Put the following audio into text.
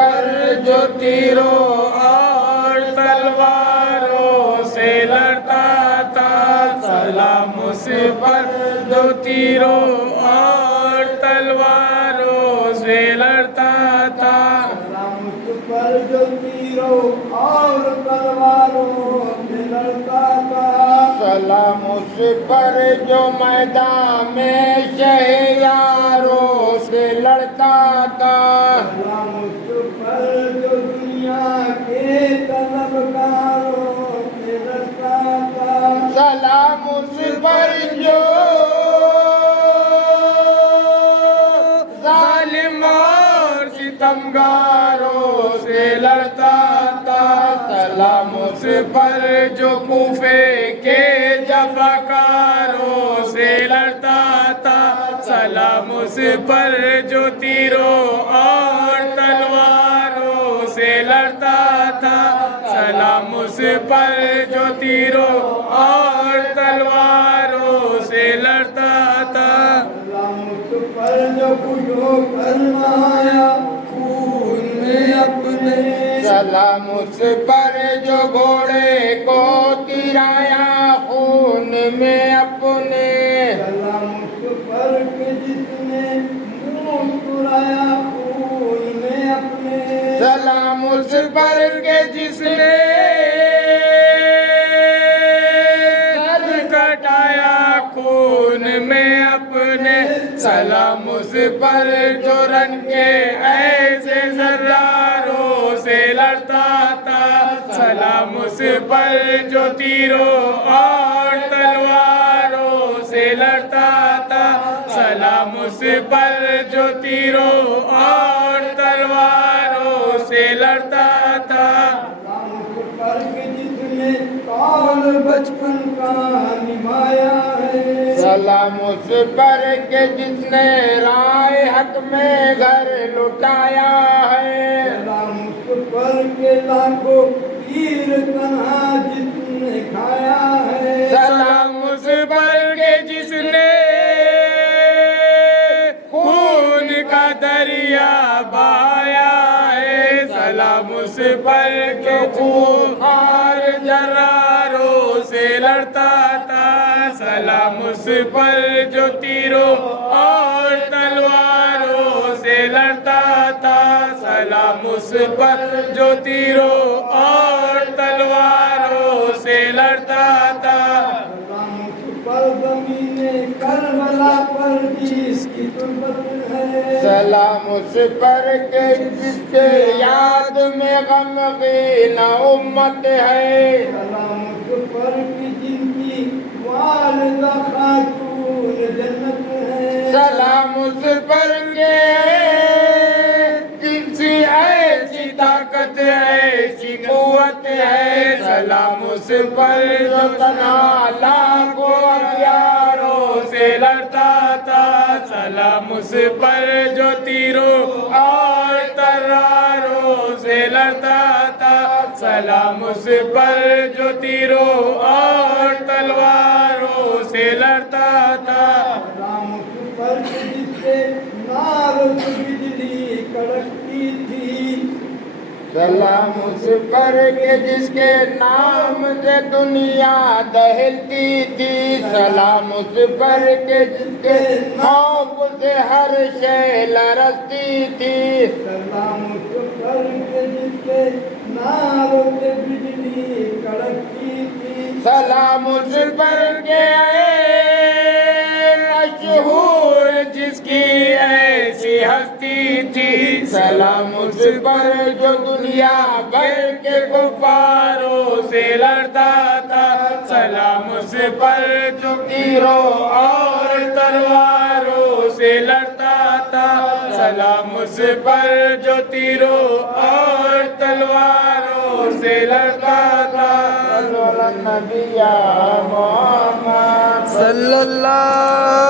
پر جو تیروں اور تلواروں سے لڑتا تھا، سلام اس پر جو تیروں اور تلواروں سے لڑتا تھا، سلام اس پر جو تیروں اور تلواروں سے لڑتا تھا، سلام اس پر جو میدان میں شہریاروں سے لڑتا تھا، سلام اس پر جو دنیا کے طلبکاروں سے لڑتا تھا، سلام اس پر جو ظالم اور ستمگاروں سے لڑتا تھا، سلام اس پر جو کوفے کے جفاکاروں سے لڑتا تھا، سلام اس پر جو تیروں اور تلواروں سے لڑتا تھا، سلام اس پر جو تیروں اور تلواروں سے لڑتا تھا، سلام اس پر جو بجھو کر نہایا خون میں اپنے، سلام اس پر جو گھوڑے کو گرایا خون میں اپنے، سلام اس پر کہ جس نے مسکرایا خون میں اپنے، سلام اس پر کہ جس نے سر کٹایا خون میں اپنے، سلام اس پر جو رن کے ایسے ذراروں سے لڑتا تھا، سلام اس پر جو تیروں اور تلواروں سے لڑتا تھا، سلام اس پر جو تیروں اور تلواروں سے لڑتا تھا، سلام اس پر کہ جس نے کال بچپن کا نبھایا ہے، سلام اس پر کہ جس نے رائے حق میں گھر لٹایا ہے، سلام اس پر کہ لاکھوں تیر تنہا جس نے کھایا ہے، سلام اس پر کہ جس نے خون کا دریا بہایا ہے، سلام اس پر کہ خون اور جراروں سے لڑتا تھا، سلام اس پر جو تیروں اور تلواروں سے لڑتا تھا، سلام اس پر جو تیروں اور تلواروں سے لڑتا تھا، سلام اس پر زمین کربلا پر جس کی تربت ہے، سلام اس پر کہ جس کے یاد میں غمگین امت ہے، سلام اس پر کہ جن کی والدہ خاتون جنت ہے، سلام اس پر کہ جن سی ایسی طاقت ایسی قوت ہے، سلام اس پر جو تنہا لاکھوں ہتھیاروں سے لڑتا تھا، سلام اس پر جو تیروں اور تلواروں سے لڑتا تھا، سلام اس پر جو تیروں اور تلواروں سے لڑتا تھا، سلام اس پر کہ جس سے نارد بجلی کڑکتی تھی، سلام اس پر کہ جس کے نام سے دنیا دہلتی تھی، سلام اس پر کہ جس کے خوف سے ہر شے لرزتی تھی، سلام اس پر کہ جس کے نارد بجلی کڑکتی تھی، سلام اس پر کہ مشہور جس کی ایسی ہستی تھی، سلام اس پر جو دنیا بھر کے کفاروں سے لڑتا تھا، سلام اس پر جو تیروں اور تلواروں سے لڑتا تھا، سلام اس پر جو تیروں اور تلواروں سے لڑتا تھا، نبی محمد صلی اللہ